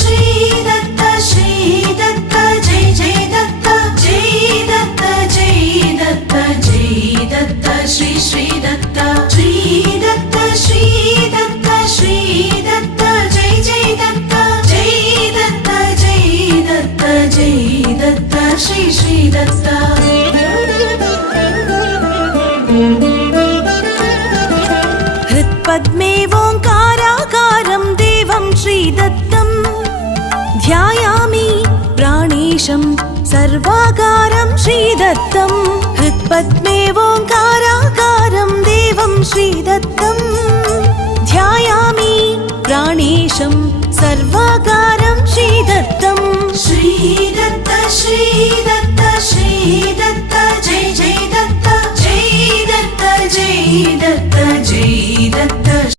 श्रीदत्त श्रीदत्त जय जय दत्त जय दत्त जय दत्त जय दत्त श्री श्रीदत्त श्रीदत्त श्रीदत्त श्रीदत्त जय जय दत्त जय दत्त जय दत्त जय दत्त श्री श्रीदत्त हृत्पद्मे ओंकाराकारं देवं श्रीदत्तं ध्यायामि प्राणेशं सर्वाकारं श्रीदत्तं हृत्पद्मे ओंकाराकारं देवं श्रीदत्तं ध्यायामि प्राणेशं सर्वाकारं